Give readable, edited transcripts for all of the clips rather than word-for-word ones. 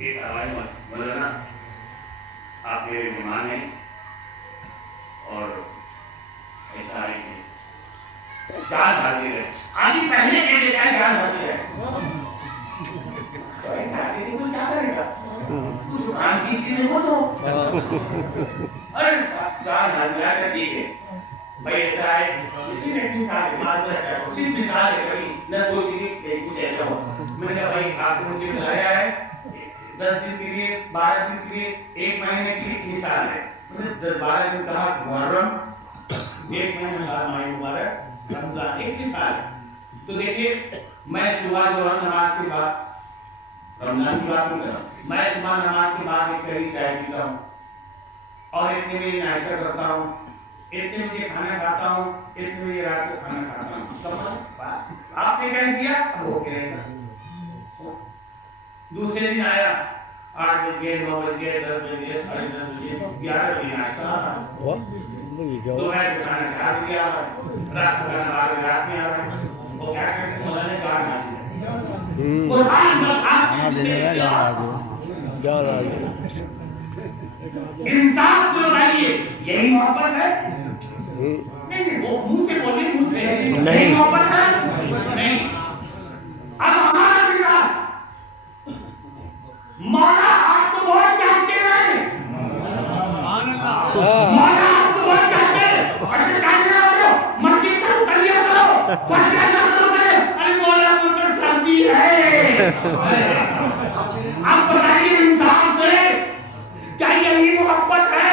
इस हवाई मौलाना आप मेरे मेहमान हैं और ऐसा है कि जान हाजिर है। आदि पहले के लिए क्या जान हाजिर है तो ऐसा आगे कोई क्या करेगा तू दुकान की चीजें वो तो अरे जान हाजिर है। अच्छा ठीक है भाई ऐसा है इसी में इतनी साल सिर्फ मिसाल है कभी न सोचिए कि कुछ ऐसा हो। मैंने कहा भाई आपने मुझे बुलाया है 10 दिन के लिए 12 दिन के लिए 1 महीने के लिए मिसाल है मतलब 10-12 दिन कहा मुहर्रम 1 महीना माह मुबारक रमजान एक मिसाल। तो देखिए मैं सुबह जो है नमाज के बाद रमजान की बात नहीं कर रहा हूँ मैं सुबह नमाज के बाद एक कड़ी चाय पीता हूँ और इतने बजे नाश्ता करता हूँ इतने बजे खाना खाता हूँ इतने बजे रात को खाना खाता हूँ आपने कह दिया अब हो के रहेगा। दूसरे दिन आया 8 बज गए 9 बज गए 10 बज गए 10:30 बजे 11 बजे नाश्ता दोपहर को खाना 4 बजे आ रहा रात को खाना 12 बजे रात में आ रहा है वो क्या कहते हैं मौलाना 4 नाश्ते कुर्बान बस आप इंसाफ को लगाइए यही मोहब्बत है। नहीं वो मुंह से बोले मुंह से नहीं मोहब्बत है नहीं। अब हमारा भी साथ मौला आपको बहुत चाहते हैं मौला आपको बहुत चाहते हैं अच्छा चाहने वालों मस्जिद का तलिया करो फर्जा करो अरे मौला को तो शादी है। आप बताइए इंसाफ से क्या यही मोहब्बत है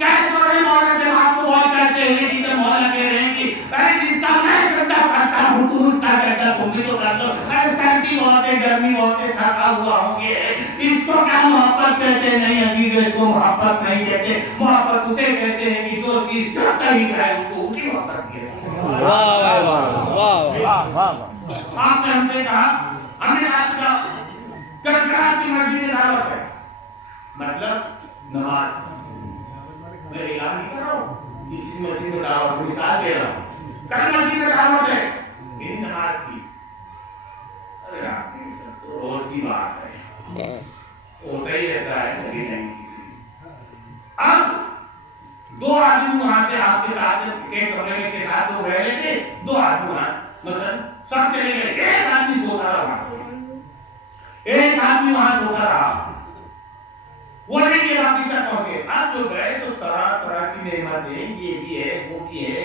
क्या तुम्हारे मौला जब आपको बहुत चाहते हैं लेकिन जब मौला कह रहे हैं कि अरे जिसका मैं श्रद्धा करता हूँ तुम उसका श्रद्धा तुम भी तो कर लो अरे सर्दी बहुत है गर्मी बहुत है थका हुआ होंगे इसको क्या मोहब्बत कहते नहीं अजीज इसको मोहब्बत नहीं कहते मोहब्बत उसे कहते हैं कि जो चीज चाहता ही जाए उसको उसी मोहब्बत कहते हैं। आपने हमसे कहा हमने आज का करकरात की मस्जिद में दावत है मतलब नमाज मैं ऐलान नहीं कर रहा हूँ कि किसी मस्जिद में दावत मिसाल दे रहा हूँ कल मस्जिद में दावत है मेरी नमाज की अरे आपने सब तो रोज की बात है होता ही रहता है कभी नहीं किसी अब 2 आदमी वहां से आपके साथ के कमरे में 6-7 लोग रह रहे थे 2 आदमी वहां मसलन सब चले गए एक आदमी सोता रहा एक आदमी वहां सोता रहा वो नहीं के बाकी सब पहुंचे अब जो गए तो तरह तरह की नेमतें ये भी है वो भी है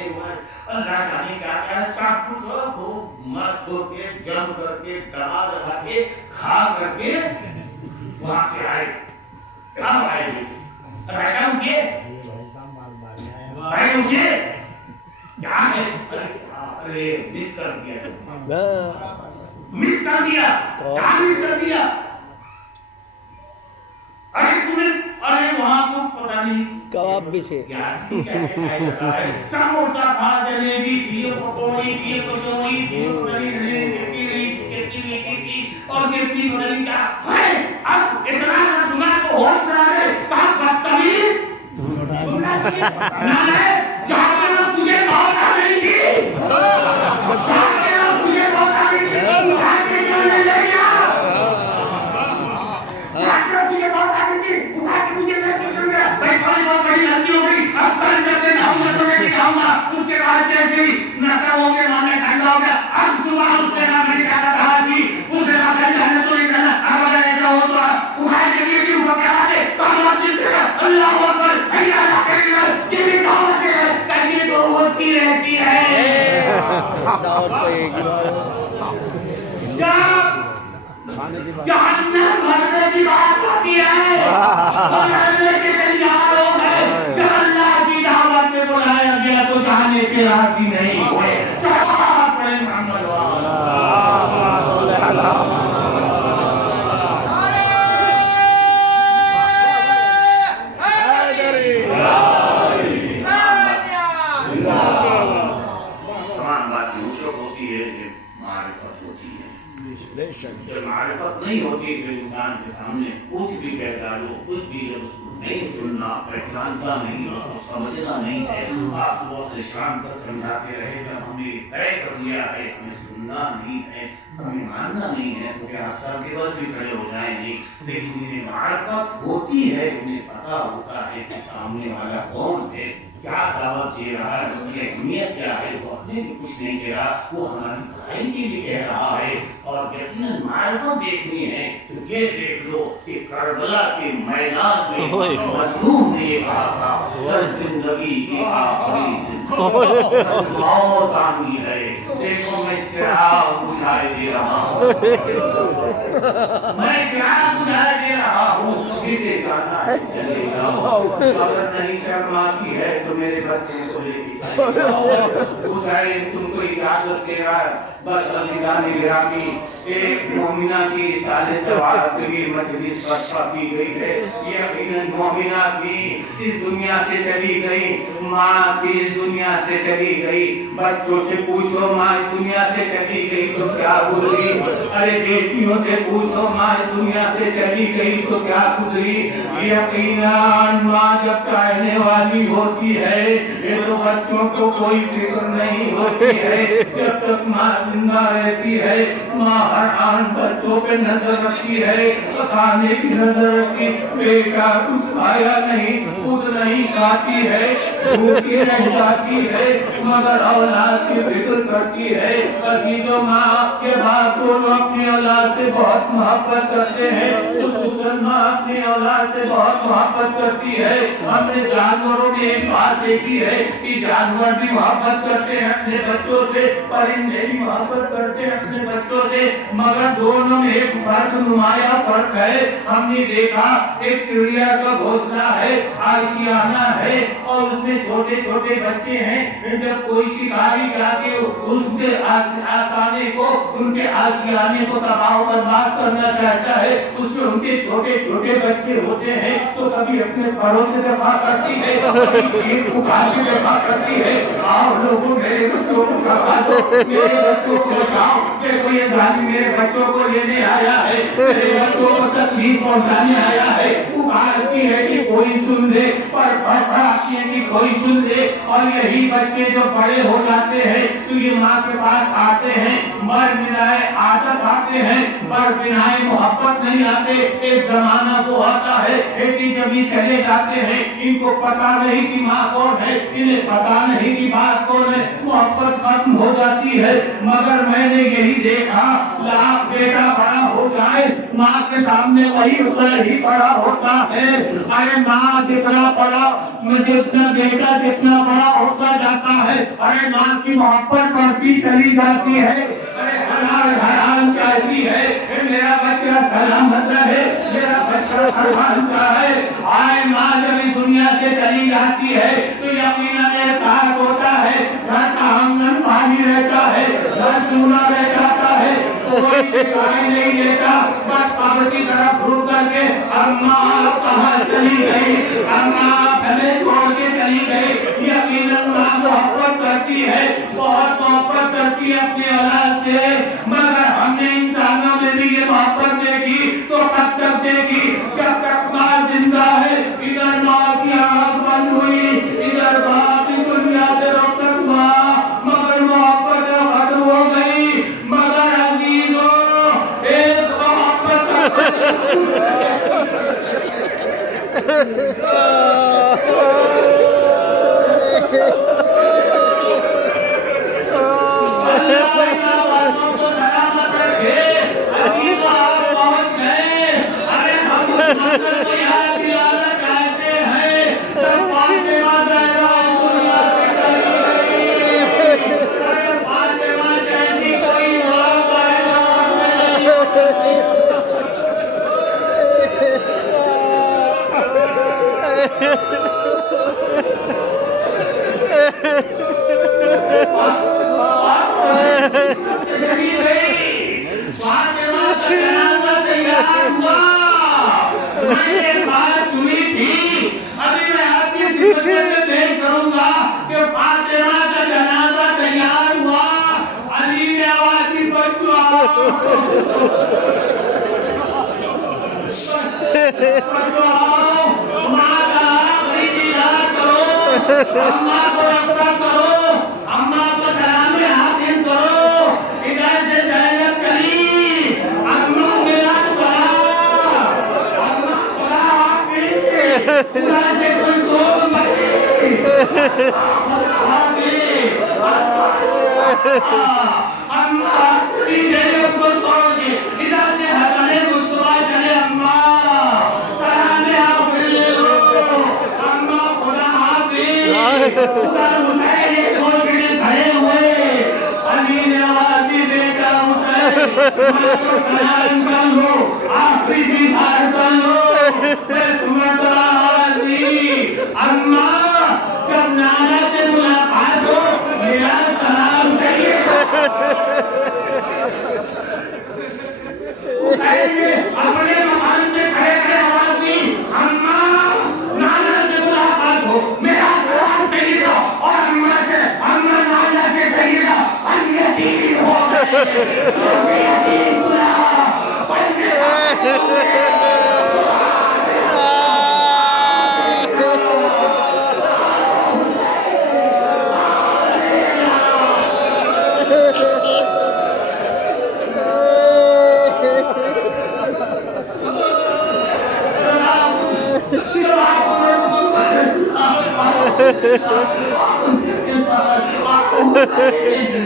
अल्लाह जाने क्या क्या सब कुछ खूब मस्त होके जम करके दबा दबा के खा करके वहां से आए अब आए राजा उठिए भाई उठिए क्या है अरे मिस कर दिया क्या मिस कर दिया अरे तूने अरे वहां को पता नहीं कबाब भी थे समोसा खा जलेबी घी पकौड़ी घी कचौड़ी घी पनीर और कितनी बदली क्या है अब इतना सुना तो होश में आ गए कहा बदतमीज ना जाके ना तुझे बहुत आ गई थी जाके ना तुझे बहुत आ गई थी उठा के क्यों नहीं ले गया जाके तुझे बहुत आ गई थी उठा के मुझे लेके क्यों गया भाई थोड़ी बहुत बड़ी गलती हो गई अब कल जब मैं जाऊंगा तो मैं दिखाऊंगा उसके बाद जैसे ही नशा हो गया मामले ठंडा हो गया अब सुबह उसने कहा मैंने क्या कहा थी उसने कहा मैं जाने तो नहीं करना अगर ऐसा हो तो उठा के दिए कि वो क्या बात है कामयाब जीतेगा अल्लाह अकबर हैया ला करेगा ये भी दावत है कहीं तो होती रहती है दावत तो एक जहन्नम भरने की बात होती है मरने के तैयार हो गए जब अल्लाह की दावत में बुलाया गया तो जाने के राजी नहीं हुए सलाम पढ़े मोहम्मद तमाम बात होती है मारिफत होती है जब मारिफत नहीं नहीं होती कि इंसान के सामने कुछ भी कह डालो, कुछ भी जब उसको नहीं सुनना, पहचानता नहीं, उसको समझना नहीं है, आप सुबह से शाम तक समझाते रहे, जब हमने तय कर लिया है, हमें सुनना नहीं है, हमें मानना नहीं है, तो क्या सर के बल भी खड़े हो जाएंगे। लेकिन जिन्हें मार्फत होती है, उन्हें पता होता है कि सामने वाला कौन है, क्या दावत दे रहा है, उसकी अहमियत क्या है, वो अपने भी कुछ नहीं कह रहा, वो हमारी भलाई के लिए कह रहा है। और यकीनन मार्फत देखनी है तो ये देख लो कि करबला के मैदान में मजलूम ने कहा था, दर जिंदगी की आखिरी मौत आनी है, देखो मैं चिराग बुझाए दे रहा हूँ, मैं चिराग बुझाए दे रहा हूँ, जिसे जाना है चले जाओ, अगर नहीं शर्म आती है तो मेरे बच्चे को लेके चले जाओ, उसे तुमको इजाजत दे रहा है। बस अज़ीज़ान गिरामी, एक मोमिना की साले सवार की मजलिस बर्पा की गई है। यकीनन मोमिना की इस दुनिया से चली गई, माँ की इस दुनिया से चली गई। बच्चों से पूछो माँ दुनिया से चली गई तो क्या गुजरी, अरे बेटियों से पूछो माँ दुनिया से चली गई तो क्या गुजरी। यकीनन माँ जब चाहने वाली होती है ये तो बच्चों को कोई फिक्र नहीं होती है। जब तक माँ जिंदा रहती है, माँ हर आन बच्चों पे नजर रखती है, खाने की नजर रखती, बेटा कुछ खाया नहीं, खुद नहीं खाती है, भूखी रह जाती है, मगर औलाद की फिक्र करती है। अजीजों, माँ के बाप दोनों अपनी औलाद से बहुत मोहब्बत करते हैं, खुसूसन माँ अपनी औलाद से बहुत मोहब्बत करती है। हमने जानवरों में एक बात देखी है कि जानवर भी मोहब्बत करते हैं अपने बच्चों से, परिंदे भी मोहब्बत करते हैं अपने बच्चों से, मगर दोनों में एक फर्क, नुमाया फर्क है। हमने देखा एक चिड़िया का घोंसला है, आशियाना है, और उसमें छोटे छोटे बच्चे हैं। जब कोई शिकारी जाके उनके आशियाने को, उनके आशियाने को तबाह बर्बाद करना चाहता है, उसमें उनके छोटे छोटे बच्चे होते हैं, तो कभी अपने परों से दफा करती है, कभी चीख पुकार के दफा करती है। आओ लोगों, मेरे बच्चों को संभालो, मेरे बच्चों को बचाओ, देखो ये जालिम मेरे बच्चों को लेने आया है, मेरे बच्चों को तकलीफ पहुंचाने आया है। पुकारती है कि कोई सुन दे, पर फड़फड़ाती है कि कोई सुन दे। और यही बच्चे जो बड़े हो जाते हैं तो ये माँ के पास आते हैं, मर मिलाए आदत आते हैं, पर बिनाए मोहब्बत नहीं आते। एक जमाना वो आता है बेटी जब ये चले जाते हैं, इनको पता नहीं कि माँ कौन है, इन्हें पता नहीं कि बात कौन है, मोहब्बत खत्म हो जाती है। मगर मैंने यही देखा, लाख बेटा बड़ा हो जाए, माँ के सामने वही उतना ही बड़ा होता है। अरे माँ जितना बड़ा, जितना बेटा जितना बड़ा होता जाता है, अरे माँ की मोहब्बत बढ़ती चली जाती है। अरे हलाल हलाल चाहती है, मेरा बच्चा सलामत रहे, मेरा बच्चा फरमान चाहे। आए माँ जब इस दुनिया से चली जाती है तो यकीनन एहसास होता है, घर का आंगन पानी रहता है, घर सूना रह जाता है, कोई दिखाई नहीं देता, बस कब्र की तरफ रुक करके अम्मा कहाँ चली गई, अम्मा हमें छोड़ के चली गई। यकीनन माँ मोहब्बत करती है, बहुत मोहब्बत करती है अपने औलाद से, मगर हमने इंसानों में भी ये मोहब्बत देखी तो कब तक देखी, जब तक माँ जिंदा है। इधर माँ की आँख बंद हुई, इधर बाप की दुनिया से रोकत हुआ, मगर मोहब्बत खत्म हो गई। मगर अजीजों, एक मोहब्बत बच्चों आओ, माँ का आखिरी दीदार करो, अम्मा को रखा करो, अम्मा को सलाम हाकिम करो, इधर से जैनब चली, अम्मा मेरा सलाम, अम्मा खुदा हाफिज, खुदा से कुलसुम बची, खुदा हाफिज, अम्मा चली जैनब को तोड़ के, इधर से हसने मुस्तफा चले, अम्मा सलाम हाफिज ले लो, अम्मा खुदा हाफिज, खुदा हुसैन एक बोल के खड़े हुए, अली ने आवाज दी बेटा हुसैन, माँ को सलाम कर लो, आखिरी दीदार कर लो, मैं तुम्हें बड़ा हाल दी, अम्मा जब नाना से मुलाकात हो, मेरा सलाम कहिएगा। हुसैन ने अपने मकान में खड़े खड़े आवाज दी, अम्मा नाना से मुलाकात हो, मेरा सलाम कहिएगा, और अम्मा नाना से कहिएगा, हम यतीम हो गए, मुझे यतीम बुला, बंदे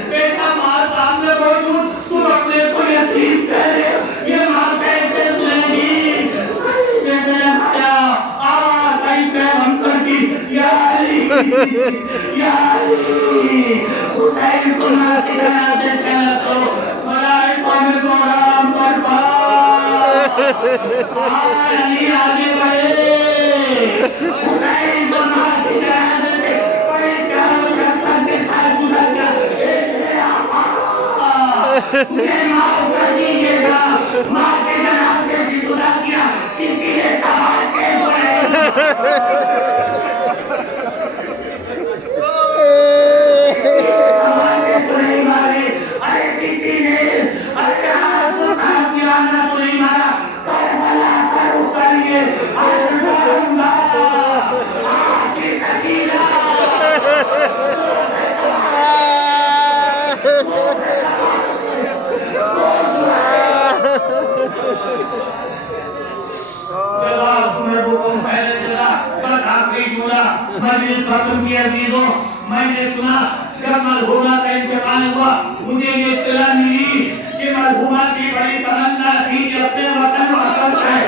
बेटा माँ सामने मौजूद, तुम अपने को यतीम कह रहे हो, ये माँ कैसे सुनेगी, कैसे लगाया, कहीं पैगम करती, या अली, हुसैन को माँ की तरह से कहना तो, मलाइकों में प्रोग्राम कर पा, अली आगे बढ़े, हुसैन को माँ की तरह से मुझे माफ कर दीजिएगा, माँ के जनाजे से जुदा किया, किसी ने तमाचे बोले, तमाचे तो नहीं मारे, अरे किसी ने, अरे आपको खाना तो नहीं मारा, करबला कर उतरिए, आज करूँगा, आपकी सकीना, मजलिस खत्म की अजीजों, मैंने सुना जब मरहूमा का इंतकाल हुआ, मुझे ये इत्तला मिली कि मरहूमा की बड़ी तमन्ना थी कि अपने वतन वापस आए।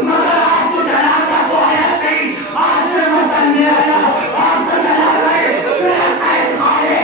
मगर आपको जनाजा को आया नहीं, आपने वतन में आया, आपको जनाजा है, मेरा खैर खाले